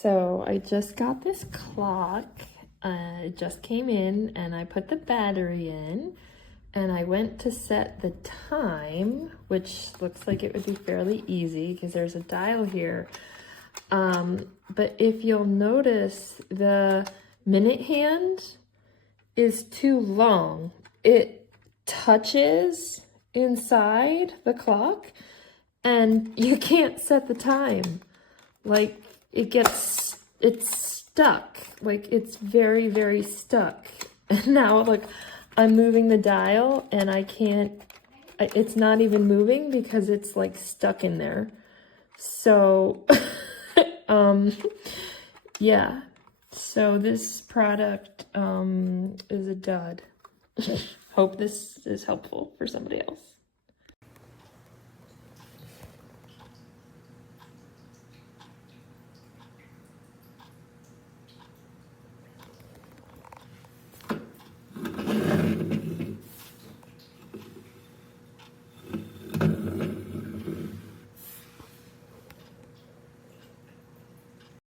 So I just got this clock. It just came in and I put the battery in and I went to set the time, which looks like it would be fairly easy because there's a dial here. But if you'll notice, the minute hand is too long. It touches inside the clock and you can't set the time. Like it's stuck. Like it's very, very stuck. And now like I'm moving the dial and I can't, it's not even moving because it's like stuck in there. So, yeah. So this product is a dud. Hope this is helpful for somebody else.